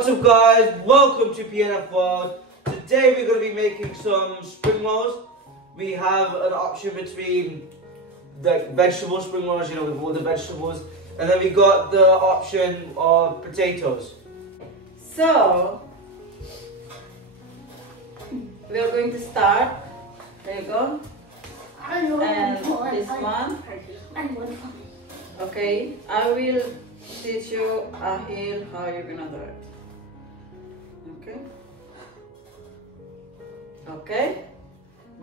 What's up guys, welcome to PNF World. Today we're going to be making some spring rolls. We have an option between the vegetable spring rolls, you know, with all the vegetables, and then we got the option of potatoes. So, we are going to start. There you go. And this one. Okay, I will teach you, Ahil, how you're gonna do it. Okay. Okay.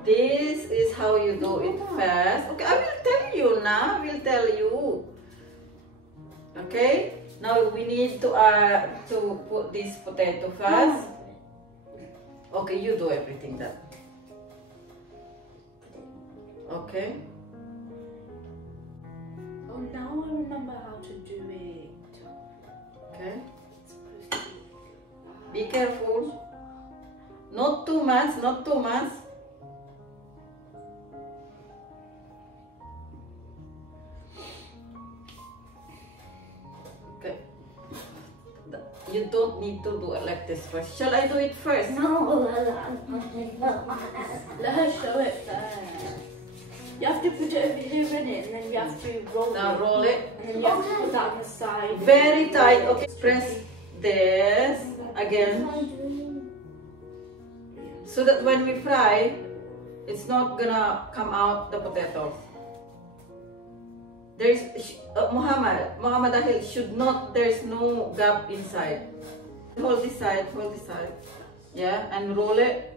This is how you do it first. Okay, I will tell you now. I will tell you. Okay. Now we need to put this potato first. Okay, you do everything then. Okay. Oh, now I remember how to do it. Okay. Be careful. Not too much, not too much. Okay. You don't need to do it like this first. Shall I do it first? No, let her show it first. You have to put it over here in it, and then you have to roll it. Now roll it. And then you have to put that on the side. Very tight. Okay. Press this again. So that when we fry, it's not gonna come out the potato. There is Muhammad Ahil should not. There is no gap inside. Hold this side. Hold this side. Yeah, and roll it.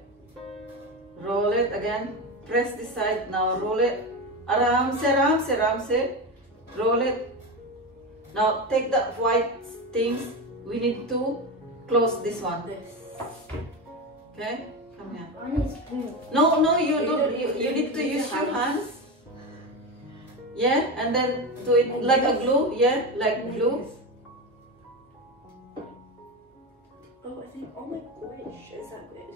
Roll it again. Press this side. Now roll it. Aram se. Roll it. Now take the white things. We need to close this one. Okay. Come here. No, you don't. You need to use your hands. Yeah, and then do it like a glue. Yeah, like glue. Oh, I think. Oh my gosh, is that good?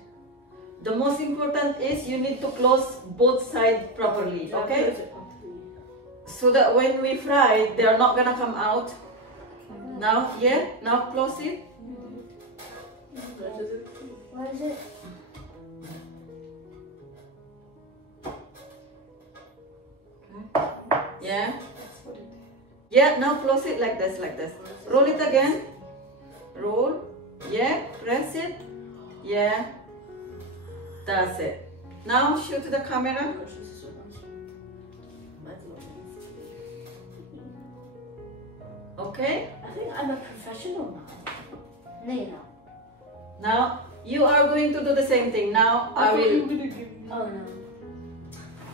The most important is you need to close both sides properly. Okay. So that when we fry, they are not gonna come out. Now, yeah. Now close it. What is it? Yeah. Yeah, now close it like this, like this. Roll it again. Roll. Yeah, press it. Yeah. That's it. Now show to the camera. Okay? I think I'm a professional now. No, you're not. Now you are going to do the same thing. Now I will. Oh no.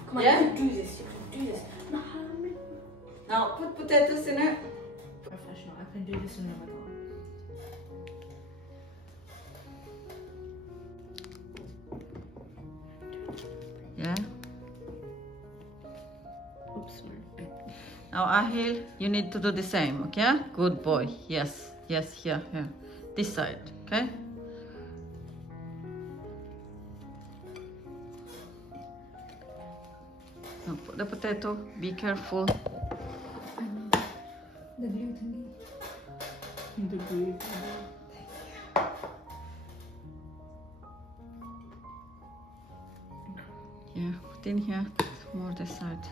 Come on, Yeah? you can do this. You can do this. No. Now put potatoes in it. Professional. I can do this in Ramadan. Yeah. Oops, sorry. Now Ahil, you need to do the same, okay? Good boy. Yes, yes, here. This side, okay? Now put the potato, be careful. The glue thingy. The glue thingy. Yeah, put in here, more this side.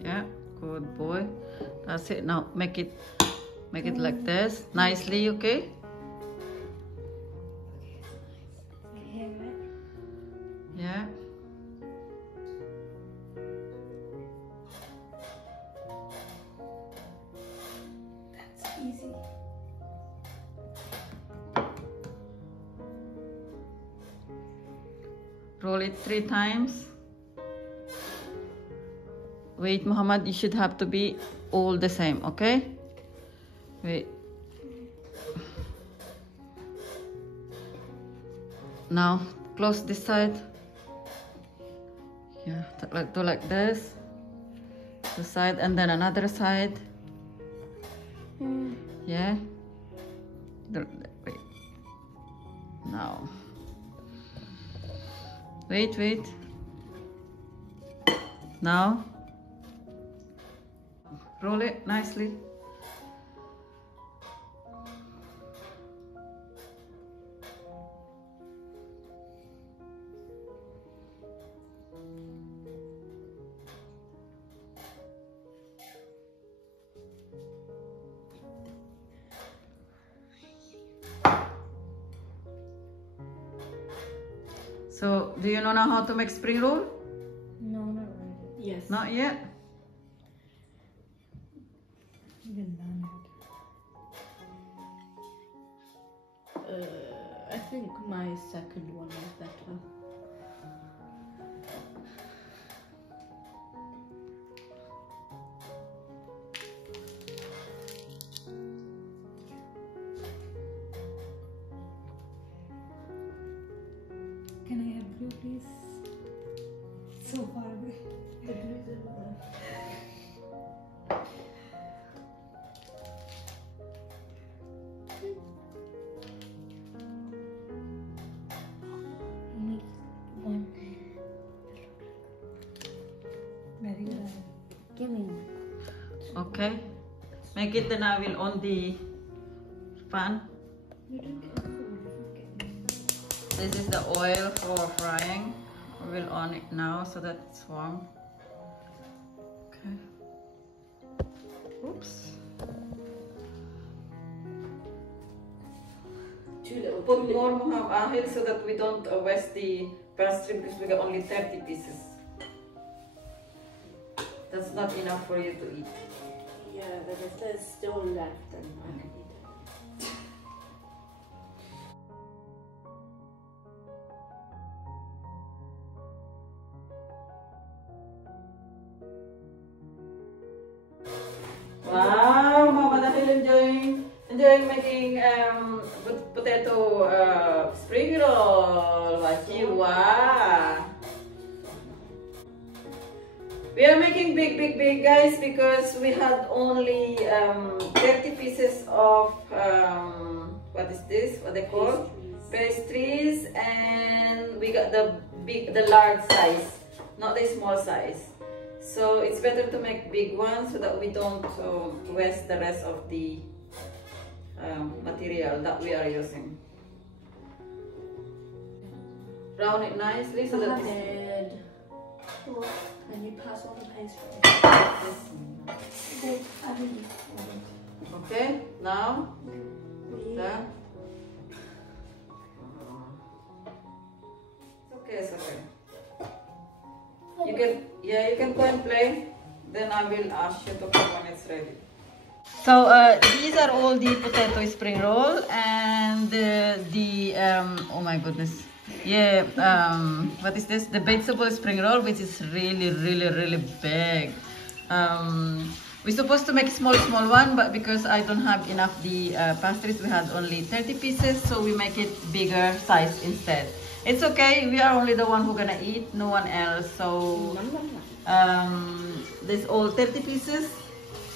Yeah, good boy. That's it. Now make it like this nicely, okay? Yeah. That's easy. Roll it 3 times. Wait, Muhammad, you should have to be all the same, okay? Wait. Now, close this side. Yeah, do like this. The side and then another side. Yeah. Wait. Now. Wait. Now. Roll it nicely. So, do you know now how to make spring roll? No, not really. Yes. Not yet? I think my second one is better. Can I have blue, please? So far away. The blue is over there. Only one. Very good. Give me one. Okay. Make it, then I will on the pan. You don't get food. This is the oil for frying. We will on it now so that it's warm. Okay. Oops. Put more Muhammad so that we don't waste the pastry because we got only 30 pieces. That's not enough for you to eat. Yeah, but if there's still left, then I can eat it. Wow, Mama Dahil enjoying making potato spring roll. Wow. We are making big guys because we had only 30 pieces of what is this? What they call? Pastries, and we got the large size, not the small size. So it's better to make big ones so that we don't waste the rest of the material that we are using. Brown it nicely so that it's... And you pass on the pastry. Okay, now there. It's okay. You can go and play. Then I will ask you to come when it's ready. So these are all the potato spring roll and oh my goodness. Yeah, what is this? The vegetable spring roll, which is really big. We're supposed to make small one, but because I don't have enough the pastries, we had only 30 pieces, so we make it bigger size instead. It's okay, we are only the one who gonna eat, no one else. So there's all 30 pieces,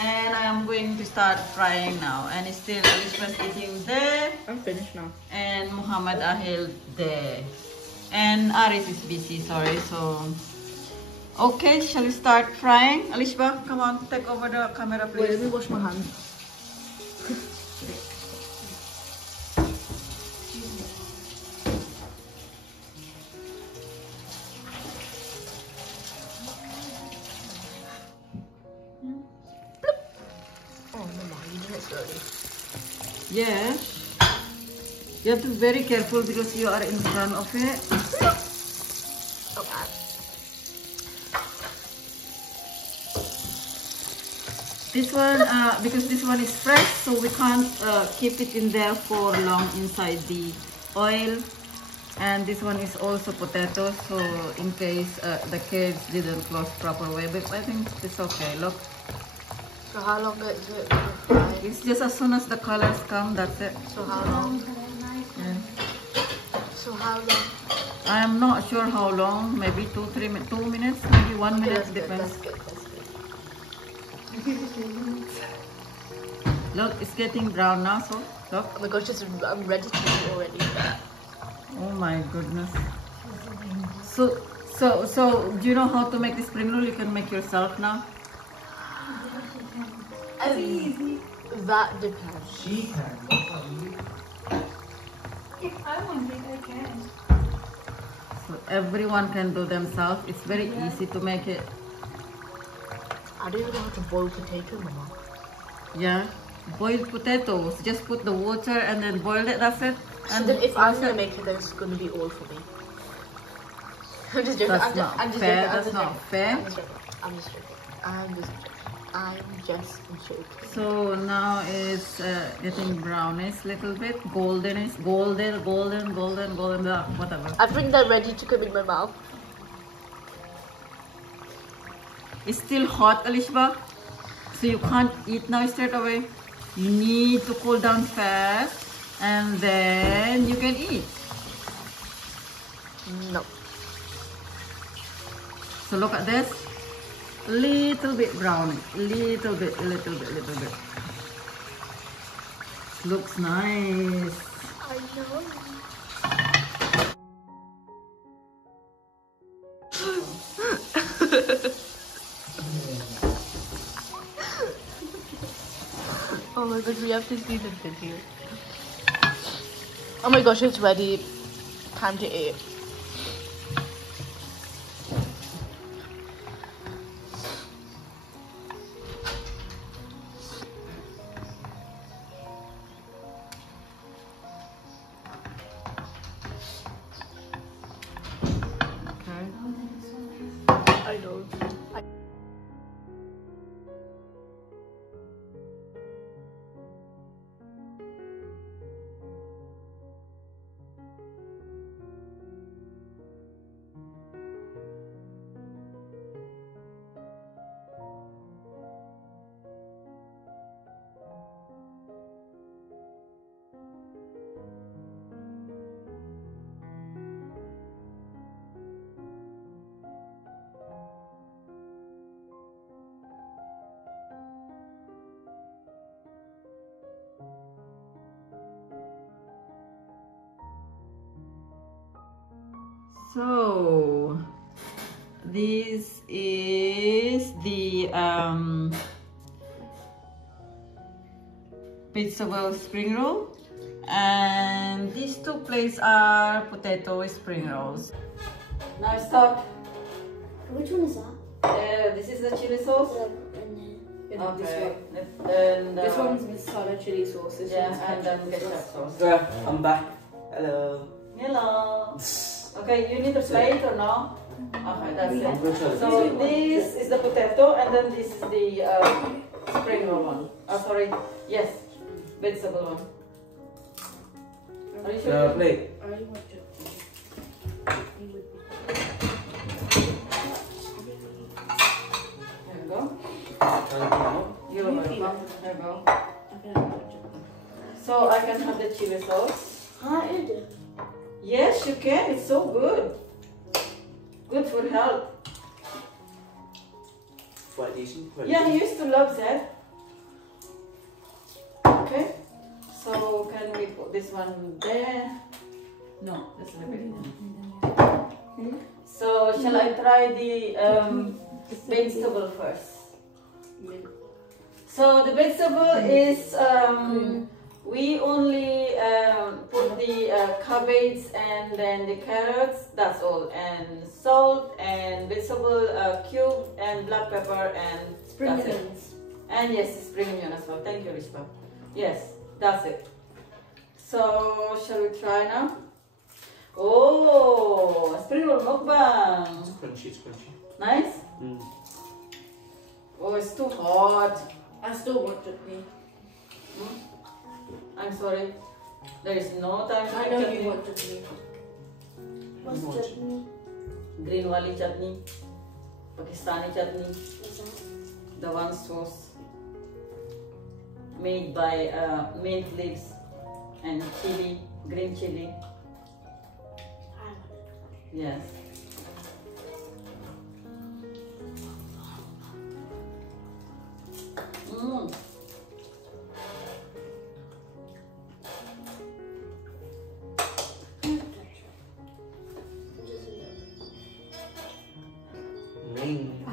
and I am going to start frying now. And it's still Elizabeth eating there. I'm finished now. And Muhammad Ahil there. And Aris is busy, sorry. So, okay, shall we start frying? Alishba, come on, take over the camera, please. Wait, let me wash my hands. Oh, no, you do it slowly. Yeah. You have to be very careful because you are in front of it. This one, because this one is fresh, so we can't keep it in there for long inside the oil. And this one is also potato, so in case the kids didn't close proper way, but I think it's okay. Look. So how long is it to fry? It's just as soon as the colors come, that's it. So how long? Yeah. So how long? I am not sure how long, maybe 2 minutes, maybe 1 minute, That's good, depends. that's good, that's good. Look, it's getting brown now, so look. Oh my gosh, I'm ready to eat already. Oh my goodness. So do you know how to make the spring roll? You can make yourself now. It's easy. That depends. She can. What about you? If I want it, I can. So everyone can do themselves. It's very easy to make it. I don't even know how to boil potato, Mama. Yeah. Boiled potatoes. Just put the water and then boil it. That's it. So And then if I'm gonna make it, then it's gonna be all for me. I'm just joking. That's not fair. That's not fair. I'm just joking. I'm just joking. So now it's getting brownish little bit, goldenish, golden, whatever. I bring that ready to come in my mouth. It's still hot, Alishba, so you can't eat now straight away. You need to cool down fast and then you can eat. No. So look at this. Little bit brownish, little bit. Looks nice. I know. Oh my god, we have to see the video. Oh my gosh, it's ready. Time to eat. I know. So this is the vegetable spring roll, and these two plates are potato spring rolls. Now start. Which one is that? This is the chili sauce. Okay. And, This one's masala chili sauce. This yeah, one's and then ketchup ketchup sauce. sauce. I'm back. Hello. Hello. Okay, you need a plate or no? Okay, that's it. So this is the potato, and then this is the spring roll one. Oh, sorry. Yes, vegetable one. Are you sure? Plate. I want to. There you go. You're You welcome. feel it. There you go. So I can have the chili sauce. Yes, you can. It's so good. Good for health. Quite decent. Yeah, he used to love that. Okay. So can we put this one there? No, that's a bit. So shall I try the vegetable first? So the vegetable is we only put the cabbage and then the carrots, that's all, and salt and vegetable cube and black pepper and Spring that's it. onions. And yes, spring onion as well. Thank you, Rishpa. Yes, that's it. So shall we try now? Oh, spring roll mukbang. It's crunchy, it's crunchy. Nice. Mm. Oh, it's too hot. I still want chutney. I'm sorry. There is no time for I know chutney. you want chutney. What's chutney? Green wali chutney, Pakistani chutney, the one sauce made by mint leaves and chili, green chili. Yes. Mm. Main.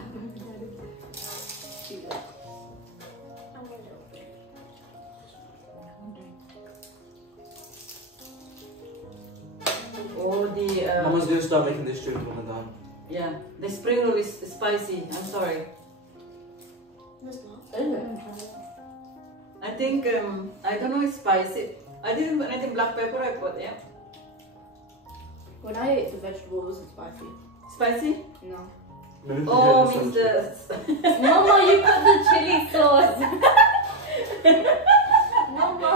Or the Mama's gonna start making this during Ramadan. yeah, the spring roll is spicy. I'm sorry. It's not. I think I don't know. It's spicy. I didn't put anything black pepper. I put When I ate the vegetables, it's spicy. spicy. No. Maybe if Oh, you means had the Mama, you put the chili sauce. Mama.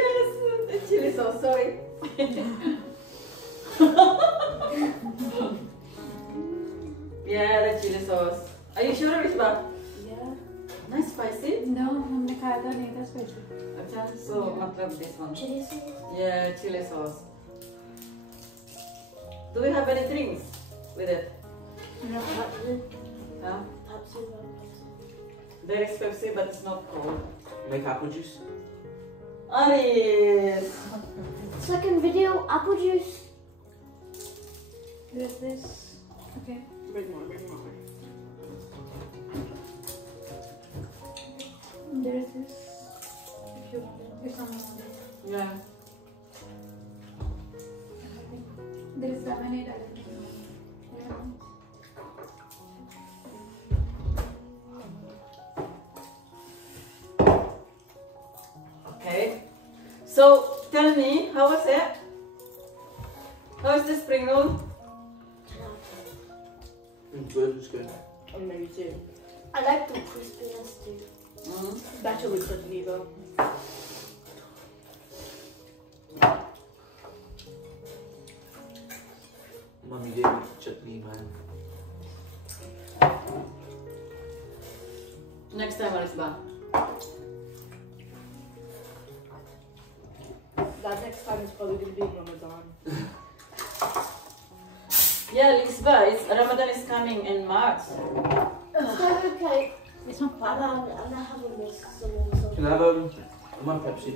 yes, the chili sauce. Sorry. Yeah, the chili sauce. Are you sure, Rishba? Yeah. Nice spicy. No, हमने खाया था नहीं था spicy. Okay, so matlab this one. Chili sauce? Yeah, chili sauce. Do we have any drinks with it? No. Pepsi. Huh? Pepsi. There is Pepsi, but it's not cold. make apple juice. Aris! Second video, apple juice. There's this. Okay. Bring more, bring more. There's this. If you want it. If someone wants it. Yeah. There is lemonade. I don't know. Okay. So, tell me, how was it? How is the spring roll? It's good, it's good. Amazing. I like the crispiness too. Mm. Better with chutney though. Mummy gave me chutney, man. Next time, Arisba. That next time is probably going to be in Ramadan. Yeah, Lisba, Ramadan is coming in March. It's okay. It's not I'm fun. gonna have some more Can I have my Pepsi?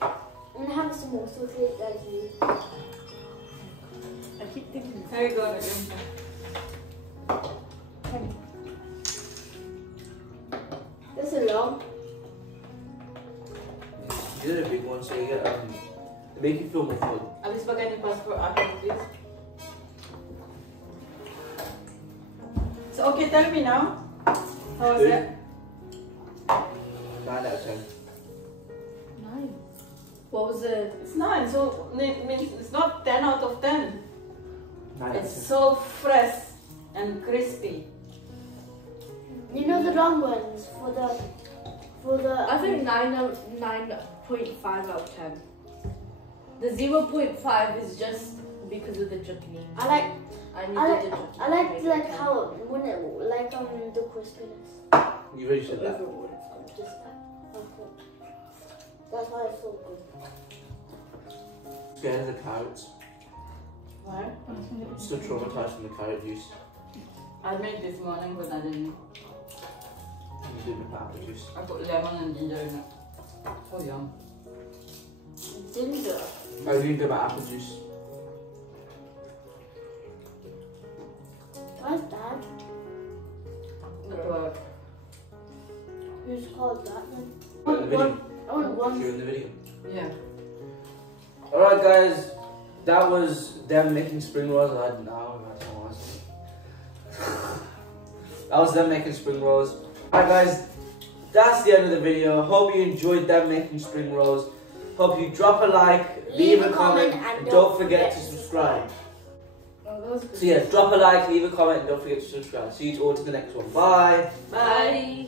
I'm gonna have some more so cake like you. I keep thinking. Here you go, Rimsha. This is long. You did a big one, so you get they make you feel more full. Arisba, can you pass for Ahmed, please? So, okay, tell me now. How was it? 9 out of 10. 9. What was it? It's 9, so it means it's not 10 out of 10. 9 out of It's 10. so fresh and crispy. You know the long ones for the. I think 9.5 out of 10. The 0.5 is just because of the chutney. I like how when it the crispiness. You already said that. Overall, it's just that's why it's so good. Scared of the carrots. What? I'm still traumatized from the carrot juice. I made this morning, but I didn't. You did with apple juice. I put lemon and ginger in it. So yum. Ginger. I didn't do my apple juice. What's that? At work. Who's called that then? You're in the video. I want one. You're in the video. Yeah. Alright guys, that was them making spring rolls. That was them making spring rolls. Alright guys, that's the end of the video. Hope you enjoyed them making spring rolls. Hope you drop a like, leave a comment, and don't forget to subscribe. Oh, that was good. So yeah, drop a like, leave a comment, and don't forget to subscribe. See you all to the next one. Bye. Bye. Bye.